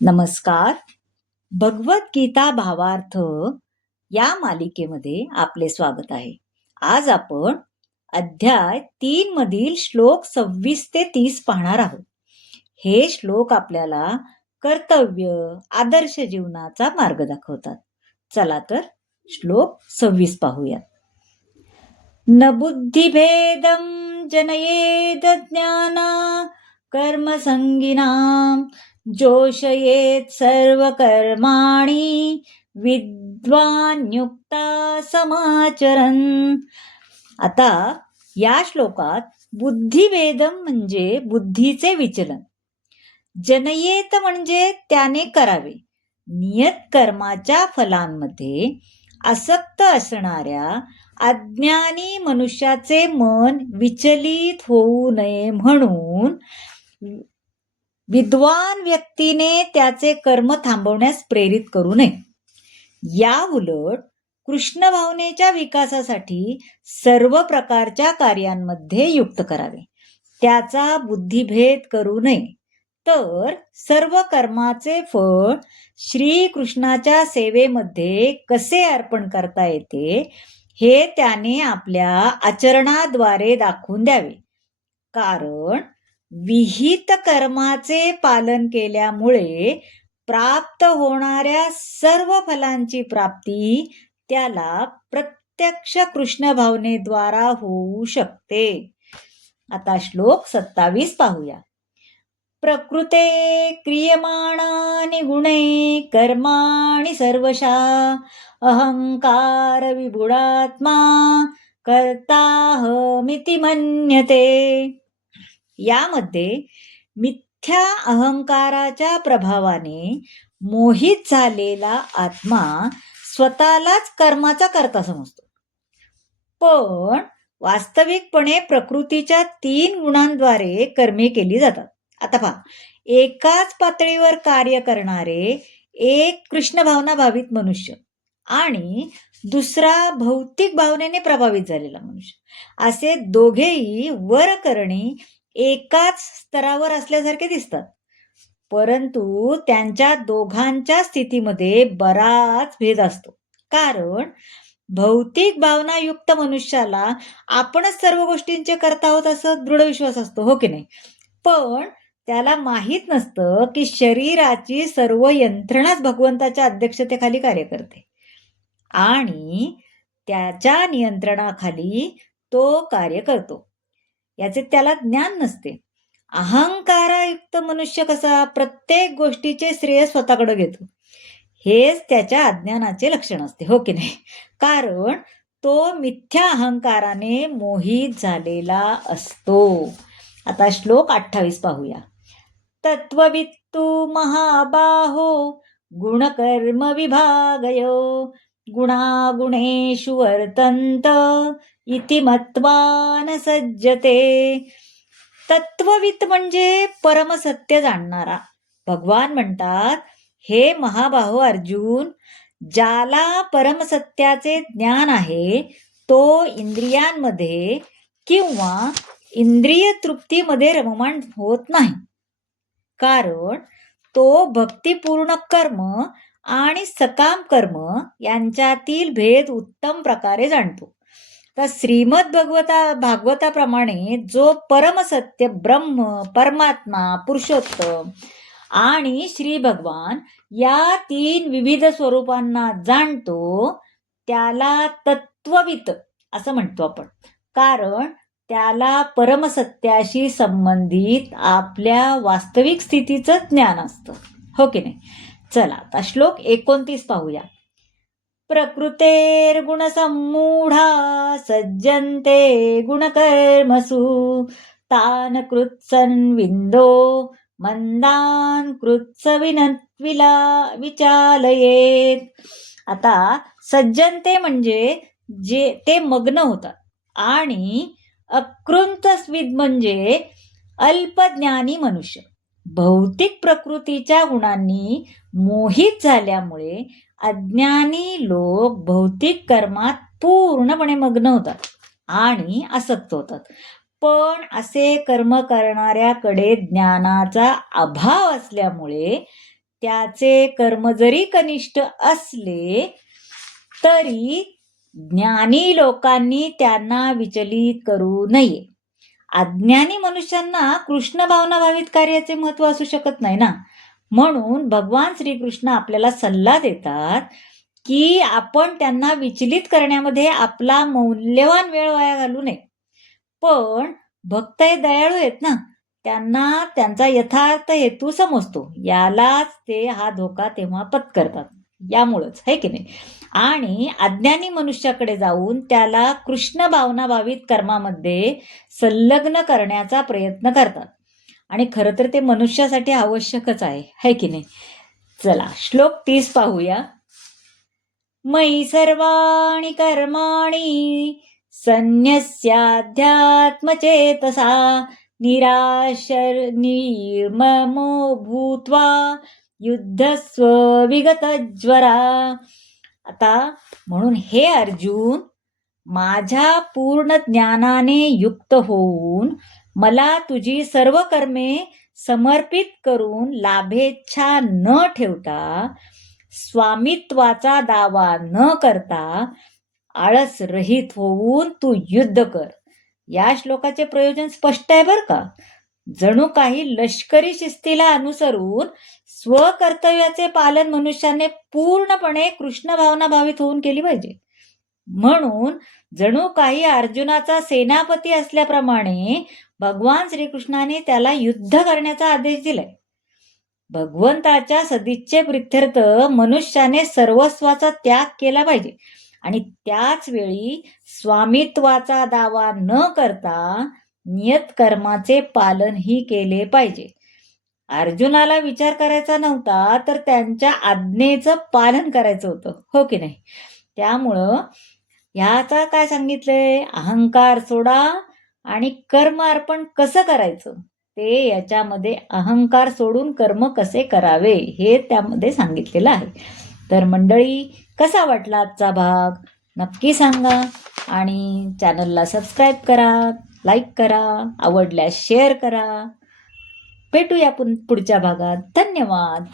नमस्कार. भगवद्गीता भावार्थ या मालिकेमध्ये आपले स्वागत आहे. आज आपण अध्याय 3 मधील श्लोक 26 ते 30 पाहणार आहोत. हे श्लोक आपल्याला कर्तव्य, आदर्श जीवनाचा मार्ग दाखवतात. चला तर श्लोक 26 पाहूया. न बुद्धिभेदं जनयेद ज्ञाना कर्मसंगिनां जोषयेत सर्वकर्माणि विद्वान युक्ता समाचरन्. आता या श्लोकात बुद्धिभेदम म्हणजे बुद्धीचे विचलन, जनयेत म्हणजे त्याने करावे, नियत कर्माच्या फलांमध्ये आसक्त असणाऱ्या अज्ञानी मनुष्याचे मन विचलित होऊ नये म्हणून विद्वान व्यक्तीने त्याचे कर्म थांबवण्यास प्रेरित करू नये. या उलट कृष्ण भावनेच्या विकासासाठी सर्व प्रकारच्या कार्यांमध्ये युक्त करावे, त्याचा बुद्धिभेद करू नये. तर सर्व कर्माचे फळ श्रीकृष्णाच्या सेवेमध्ये कसे अर्पण करता येते हे त्याने आपल्या आचरणाद्वारे दाखवून द्यावे. कारण विहित कर्माचे पालन केल्यामुळे प्राप्त होणाऱ्या सर्व फलांची प्राप्ती त्याला प्रत्यक्ष कृष्ण भावनेद्वारा होऊ शकते. आता श्लोक 27 पाहूया. प्रकृते क्रियमाणानि गुणे कर्माणि सर्वशः अहंकार विबुडात्मा कर्ताहमिति मन्यते. यामध्ये मिथ्या अहंकाराच्या प्रभावाने मोहित झालेला आत्मा स्वतःलाच कर्माचा कर्ता समजतो. पण वास्तविकपणे प्रकृतीच्या 3 गुणांद्वारे कर्मे केली जातात. आता पहा, एकाच पातळीवर कार्य करणारे एक कृष्ण भावना भावित मनुष्य आणि दुसरा भौतिक भावनेने प्रभावित झालेला मनुष्य, असे दोघेही वरकरणी एकाच स्तरावर असल्यासारखे दिसतात. परंतु त्यांच्या दोघांच्या स्थितीमध्ये बराच भेद असतो. कारण भौतिक भावनायुक्त मनुष्याला आपणच सर्व गोष्टींचे करता आहोत असं दृढ विश्वास असतो, हो की नाही? पण त्याला माहीत नसतं की शरीराची सर्व यंत्रणाच भगवंताच्या अध्यक्षतेखाली कार्य करते आणि त्याच्या नियंत्रणाखाली तो कार्य करतो, याचे त्याला ज्ञान नसते. अहंकारयुक्त मनुष्य कसा प्रत्येक गोष्टीचे श्रेय स्वतःकडे घेतो, हेच त्याच्या अज्ञानाचे लक्षण असते, हो की नाही? कारण तो मिथ्या अहंकाराने मोहित झालेला असतो. आता श्लोक 28 पाहूया. तत्त्ववित्तु महाबाहो गुणकर्म विभागयो गुणागुणेषु वर्तन्त इति मत्वा न सज्जते. तत्ववित्त म्हणजे परमसत्य जाणणारा. भगवान म्हणतात, हे महाबाहो अर्जुन, ज्याला परमसत्याचे ज्ञान आहे तो इंद्रियांमध्ये किंवा इंद्रिय तृप्तीमध्ये रममाण होत नाही. कारण तो भक्तिपूर्ण कर्म आणि सकाम कर्म यांच्यातील भेद उत्तम प्रकारे जाणतो. तर श्रीमद भागवताप्रमाणे जो परमसत्य ब्रह्म, परमात्मा, पुरुषोत्तम आणि श्री भगवान या 3 विविध स्वरूपांना जाणतो त्याला तत्ववित असं म्हणतो आपण. कारण त्याला परमसत्याशी संबंधित आपल्या वास्तविक स्थितीचं ज्ञान असतं, हो की नाही? चला आता श्लोक 29 पाहूया. प्रकृतेर गुणसम्मूढा सज्जन्ते गुणकर्मसु तान कृत्सन् विंदो मंदान कृत्स विचालयेत. आता सज्जनते म्हणजे जे ते मग्न होतात आणि अकृंतस्विद म्हणजे अल्पज्ञानी मनुष्य. भौतिक प्रकृतीच्या गुणांनी मोहित झाल्यामुळे अज्ञानी लोक भौतिक कर्मात पूर्णपणे मग्न होतात आणि आसक्त होतात. पण असे कर्म करणाऱ्याकडे ज्ञानाचा अभाव असल्यामुळे त्याचे कर्म जरी कनिष्ठ असले तरी ज्ञानी लोकांनी त्यांना विचलित करू नये. अज्ञानी मनुष्यांना कृष्ण भावना भावित कार्याचे महत्व असू शकत नाही ना. म्हणून भगवान श्रीकृष्ण आपल्याला सल्ला देतात की आपण त्यांना विचलित करण्यामध्ये आपला मौल्यवान वेळ वाया घालू नये. पण भक्त हे दयाळू आहेत ना, त्यांना त्यांचा यथार्थ हेतू समजतो. यालाच ते हा धोका तेव्हा पत्करतात. यामुळंच है की नाही. आणि अज्ञानी मनुष्याकडे जाऊन त्याला कृष्ण भावना भावित कर्मामध्ये संलग्न करण्याचा प्रयत्न करतात. आणि खरं तर ते मनुष्यासाठी आवश्यकच आहे, है की नाही. चला श्लोक 30 पाहूया. मयि सर्वाणि कर्माणि संन्यस्याध्यात्मचेतसा निर्ममो भूत्वा युद्धस्व विगतज्वरा. आता म्हणून हे अर्जुन, माझ्या पूर्ण ज्ञानाने युक्त होऊन मला तुझी सर्व कर्मे समर्पित करून लाभेच्छा न ठेवता, स्वामित्वाचा दावा न करता, आळस रहित होऊन तू युद्ध कर. या श्लोकाचे प्रयोजन स्पष्ट आहे बरं का. जणू काही लष्करी शिस्तीला अनुसरून स्वकर्तव्याचे पालन मनुष्याने पूर्णपणे कृष्ण भावना भावित होऊन केली पाहिजे. म्हणून जणू काही अर्जुनाचा सेनापती असल्याप्रमाणे भगवान श्रीकृष्णाने त्याला युद्ध करण्याचा आदेश दिलाय. भगवंताच्या सदिच्छे प्रित्यर्थ मनुष्याने सर्वस्वाचा त्याग केला पाहिजे आणि त्याच वेळी स्वामित्वाचा दावा न करता नियत कर्माचे पालनही केले पाहिजे. अर्जुनाला विचार करायचा नव्हता, तर त्यांच्या आज्ञेचं पालन करायचं होतं, हो की नाही. त्यामुळं ह्याचा काय सांगितलंय, अहंकार सोडा आणि कर्म अर्पण कसं करायचं ते याच्यामध्ये अहंकार सोडून कर्म कसे करावे हे त्यामध्ये सांगितलेलं आहे. तर मंडळी, कसा वाटला आजचा भाग नक्की सांगा आणि चॅनलला सबस्क्राईब करा, लाईक करा, आवडल्यास शेअर करा. भेटूया पुढच्या भागात. धन्यवाद.